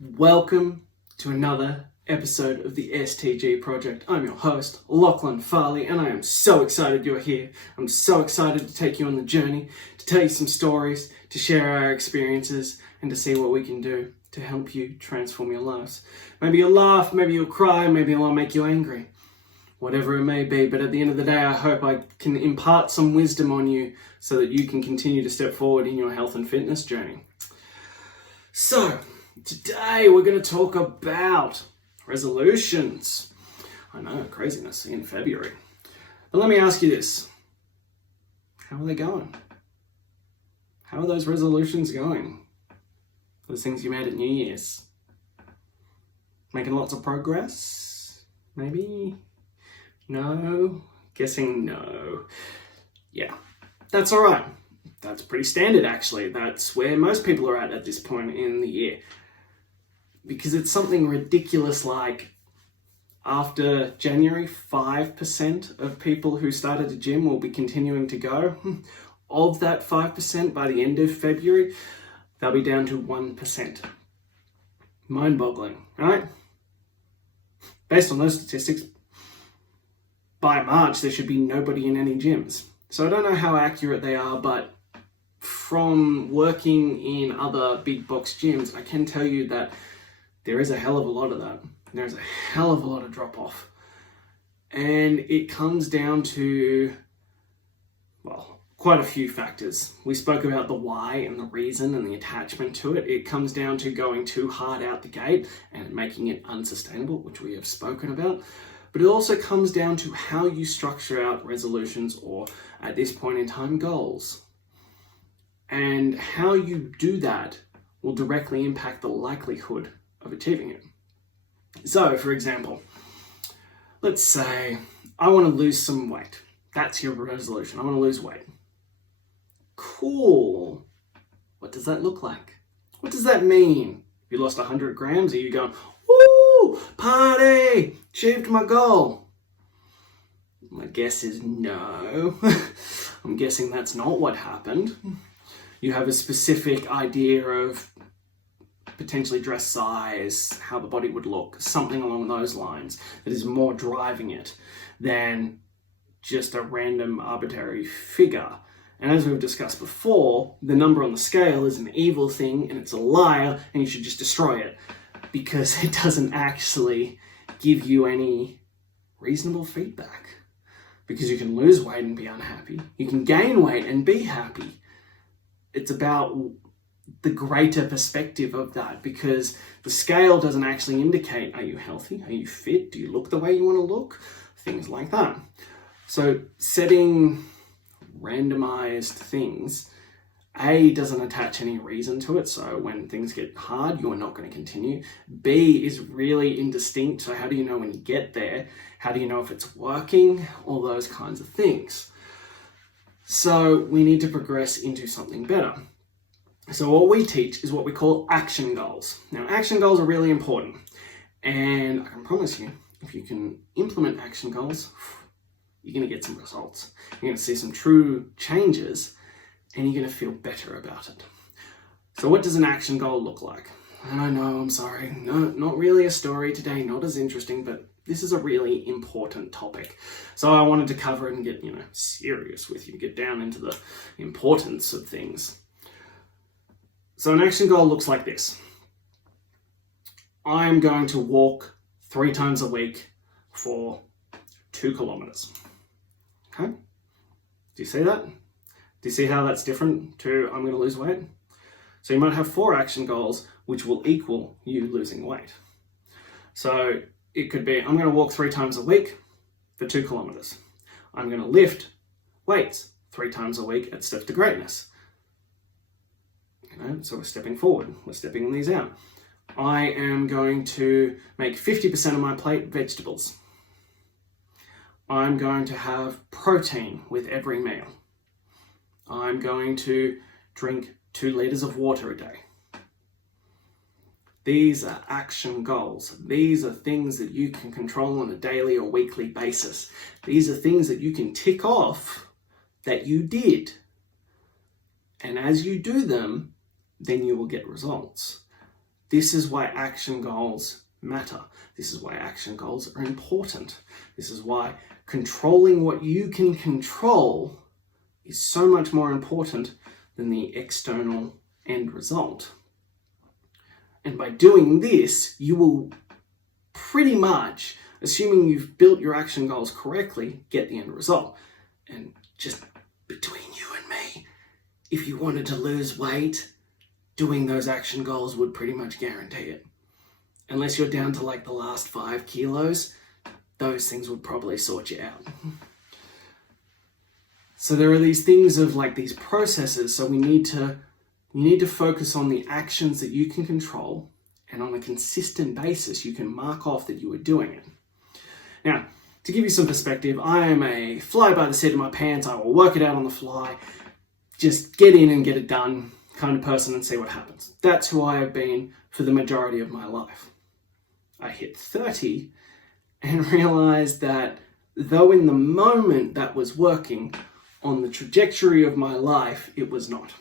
Welcome to another episode of the STG project. I'm your host, Lachlan Farley, and I am so excited you're here. I'm so excited to take you on the journey, to tell you some stories, to share our experiences, and to see what we can do to help you transform your lives. Maybe you'll laugh, maybe you'll cry, maybe I'll make you angry. Whatever it may be, but at the end of the day, I hope I can impart some wisdom on you so that you can continue to step forward in your health and fitness journey. So, today we're going to talk about resolutions. I know, craziness in February. But let me ask you this. How are they going? How are those resolutions going? Those things you made at New Year's? Making lots of progress? Maybe? No? Guessing no. Yeah, that's all right. That's pretty standard, actually. That's where most people are at this point in the year. Because it's something ridiculous like after January, 5% of people who started a gym will be continuing to go. Of that 5%, by the end of February, they'll be down to 1%. Mind-boggling, right? Based on those statistics, by March, there should be nobody in any gyms. So I don't know how accurate they are, but from working in other big box gyms, I can tell you that there is a hell of a lot of that. There's a hell of a lot of drop off. And it comes down to, well, quite a few factors. We spoke about the why and the reason and the attachment to it. It comes down to going too hard out the gate and making it unsustainable, which we have spoken about. But it also comes down to how you structure out resolutions or, at this point in time, goals. And how you do that will directly impact the likelihood of achieving it. So, for example, let's say I want to lose some weight. That's your resolution. I want to lose weight. Cool. What does that look like? What does that mean? You lost 100 grams? Are you going, woo, party, achieved my goal? My guess is no. I'm guessing that's not what happened. You have a specific idea of potentially dress size, how the body would look, something along those lines that is more driving it than just a random arbitrary figure. And as we've discussed before, the number on the scale is an evil thing and it's a liar and you should just destroy it because it doesn't actually give you any reasonable feedback. Because you can lose weight and be unhappy. You can gain weight and be happy. It's about the greater perspective of that because the scale doesn't actually indicate, are you healthy? Are you fit? Do you look the way you want to look? Things like that. So setting randomized things, A, doesn't attach any reason to it. So when things get hard, you're not going to continue. B is really indistinct. So how do you know when you get there? How do you know if it's working? All those kinds of things. So we need to progress into something better. So what we teach is what we call action goals. Now, action goals are really important. And I can promise you, if you can implement action goals, you're going to get some results. You're going to see some true changes and you're going to feel better about it. So what does an action goal look like? And I know, I'm sorry, no, not really a story today, not as interesting, but this is a really important topic. So I wanted to cover it and get, serious with you, get down into the importance of things. So an action goal looks like this. I'm going to walk 3 times a week for 2 kilometers. Okay? Do you see that? Do you see how that's different to I'm going to lose weight? So you might have 4 action goals, which will equal you losing weight. So it could be, I'm going to walk 3 times a week for 2 kilometers. I'm going to lift weights 3 times a week at Step to Greatness. So we're stepping forward, we're stepping these out. I am going to make 50% of my plate vegetables. I'm going to have protein with every meal. I'm going to drink 2 liters of water a day. These are action goals. These are things that you can control on a daily or weekly basis. These are things that you can tick off that you did. And as you do them, then you will get results. This is why action goals matter. This is why action goals are important. This is why controlling what you can control is so much more important than the external end result. And by doing this, you will pretty much, assuming you've built your action goals correctly, get the end result. And just between you and me, if you wanted to lose weight, doing those action goals would pretty much guarantee it. Unless you're down to like the last 5 kilos, those things would probably sort you out. So there are these things of like these processes. So you need to focus on the actions that you can control, and on a consistent basis, you can mark off that you are doing it. Now, to give you some perspective, I am a fly by the seat of my pants. I will work it out on the fly, just get in and get it done kind of person and see what happens. That's who I have been for the majority of my life. I hit 30 and realized that though in the moment that was working, on the trajectory of my life, it was not.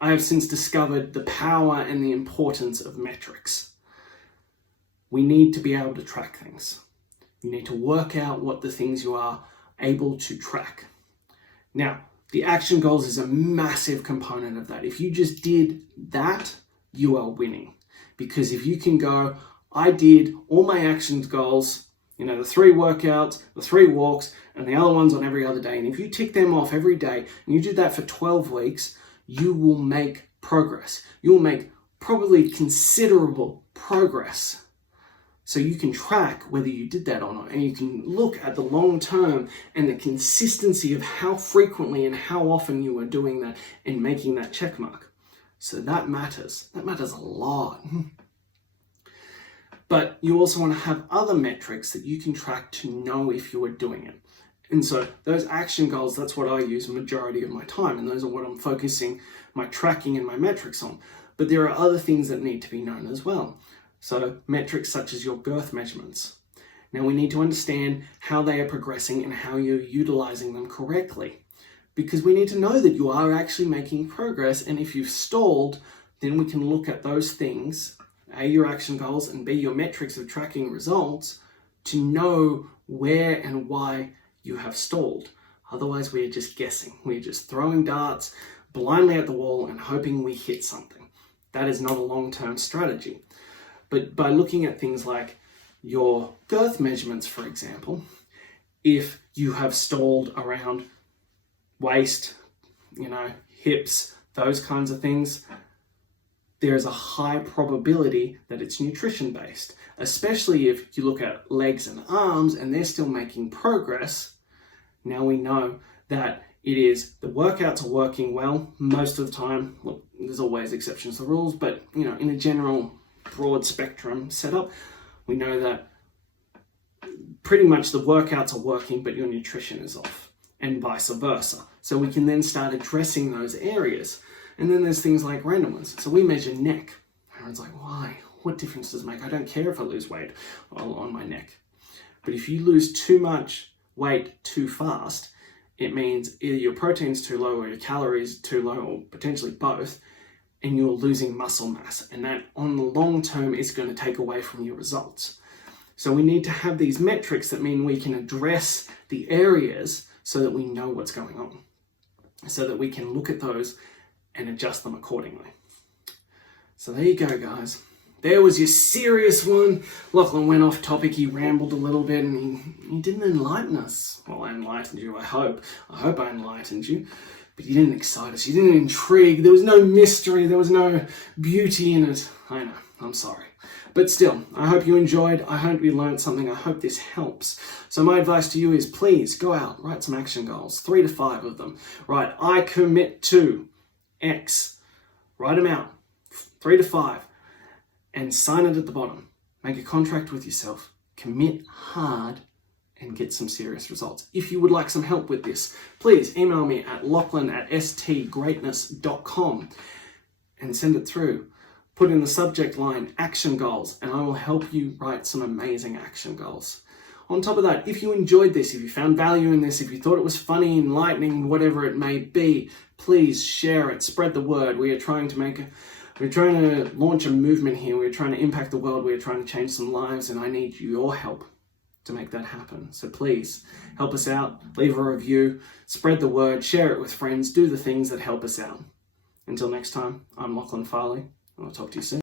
I have since discovered the power and the importance of metrics. We need to be able to track things. You need to work out what the things you are able to track. Now, the action goals is a massive component of that. If you just did that, you are winning. Because if you can go, I did all my action goals, the 3 workouts, the 3 walks, and the other ones on every other day. And if you tick them off every day, and you do that for 12 weeks, you will make progress. You'll make probably considerable progress. So you can track whether you did that or not. And you can look at the long term and the consistency of how frequently and how often you are doing that and making that check mark. So that matters. That matters a lot. But you also want to have other metrics that you can track to know if you are doing it. And so those action goals, that's what I use the majority of my time. And those are what I'm focusing my tracking and my metrics on. But there are other things that need to be known as well. So metrics such as your girth measurements. Now we need to understand how they are progressing and how you're utilizing them correctly. Because we need to know that you are actually making progress. And if you've stalled, then we can look at those things, A, your action goals, and B, your metrics of tracking results, to know where and why you have stalled. Otherwise, we're just guessing. We're just throwing darts blindly at the wall and hoping we hit something. That is not a long-term strategy. But by looking at things like your girth measurements, for example, if you have stalled around waist, hips, those kinds of things, there is a high probability that it's nutrition-based, especially if you look at legs and arms and they're still making progress. Now we know that it is the workouts are working well most of the time. Look, there's always exceptions to the rules, but in a general broad spectrum setup, we know that pretty much the workouts are working, but your nutrition is off, and vice versa. So we can then start addressing those areas. And then there's things like random ones. So we measure neck. Everyone's like, why? What difference does it make? I don't care if I lose weight on my neck. But if you lose too much weight too fast, it means either your protein's too low or your calories too low, or potentially both, and you're losing muscle mass. And that on the long term is going to take away from your results. So we need to have these metrics that mean we can address the areas so that we know what's going on, so that we can look at those and adjust them accordingly. So there you go, guys. There was your serious one. Lachlan went off topic, he rambled a little bit, and he didn't enlighten us. Well, I enlightened you, I hope. I hope I enlightened you. But you didn't excite us, you didn't intrigue, there was no mystery, there was no beauty in it. I know, I'm sorry. But still, I hope you enjoyed, I hope you learned something, I hope this helps. So my advice to you is please go out, write some action goals, 3 to 5 of them. Right, I commit to X. Write them out, 3 to 5, and sign it at the bottom. Make a contract with yourself, commit hard, and get some serious results. If you would like some help with this, please email me at lachlan@stgreatness.com and send it through. Put in the subject line, action goals, and I will help you write some amazing action goals. On top of that, if you enjoyed this, if you found value in this, if you thought it was funny, enlightening, whatever it may be, please share it, spread the word. We are trying to make We're trying to launch a movement here. We're trying to impact the world. We're trying to change some lives, and I need your help to make that happen. So please help us out, leave a review, spread the word, share it with friends, do the things that help us out. Until next time, I'm Lachlan Farley, and I'll talk to you soon.